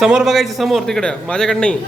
समोर बघायचं, समोर तिकडे, माझ्याकडे नाही.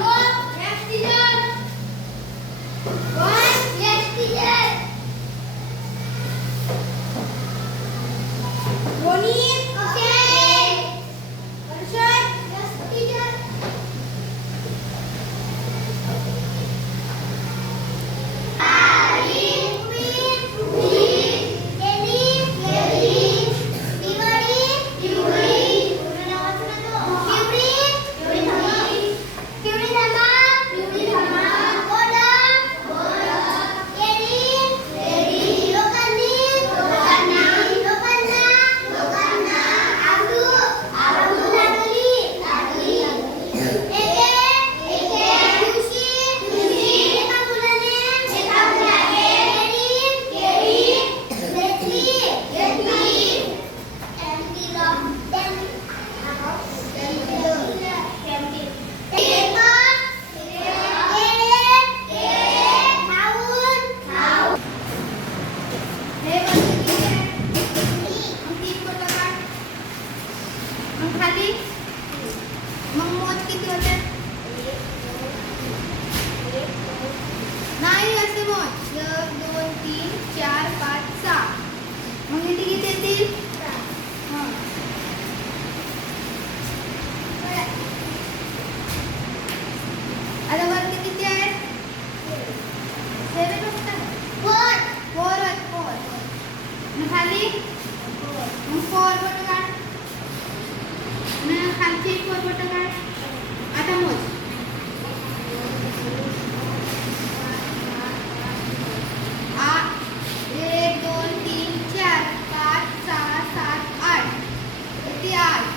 नाही असे मग 1 2 3 4 5 6 मग किती किती येतील? आता वरती किती आहेत? 7 4 मग खाली 4 बोट काढ. मग खालची 4 बोट काढ. आता मोज. 1 2 3 4 5 6 7 8 किती 8.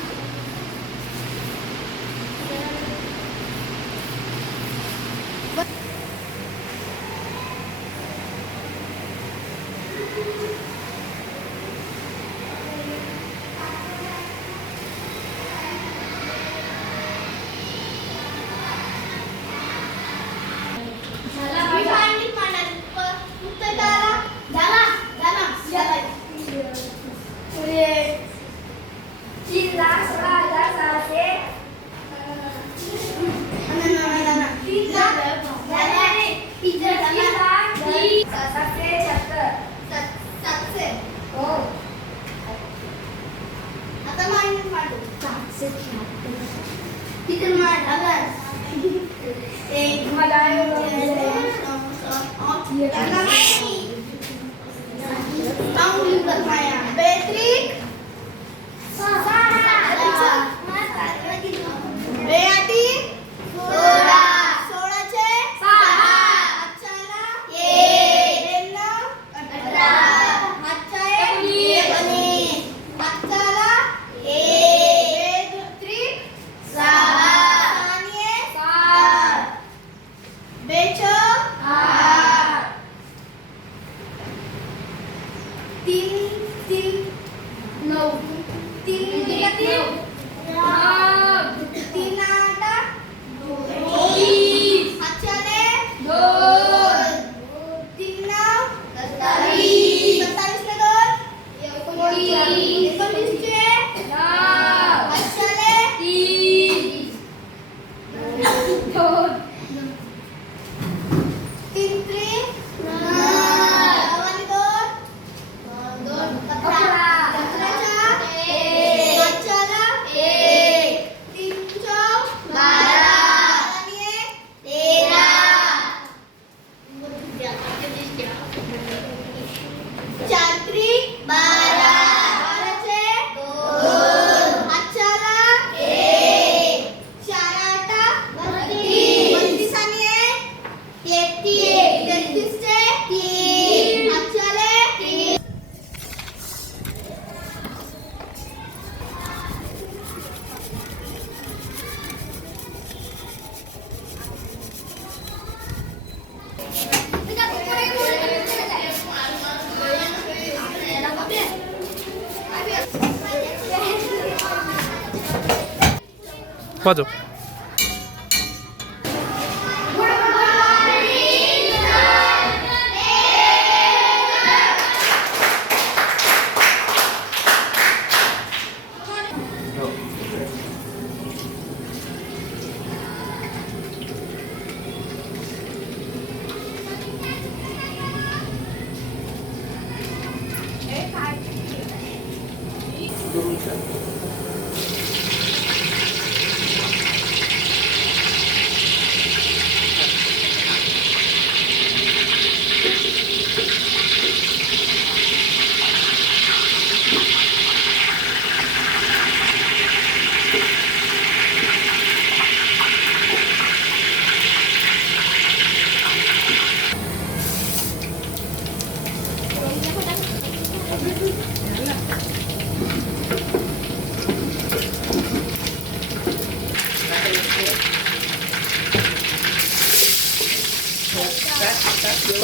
वाजव.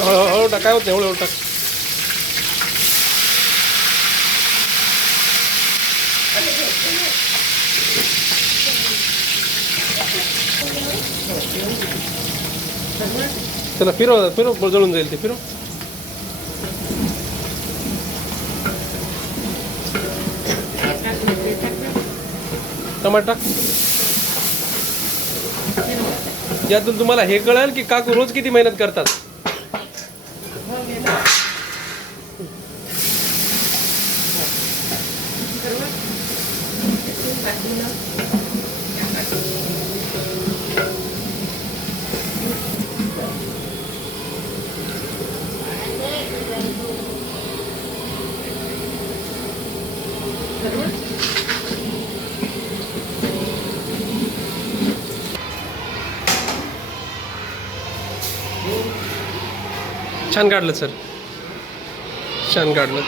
हळूहळू टाक, काय होत नाही, हळूहळू टाक. त्याला फिरव फिरव, जळून जाईल ते, फिरव. टमाटर टाक. यातून तुम्हाला हे कळेल की काकू रोज किती मेहनत करतात. छान काढलं सर, छान काढलं.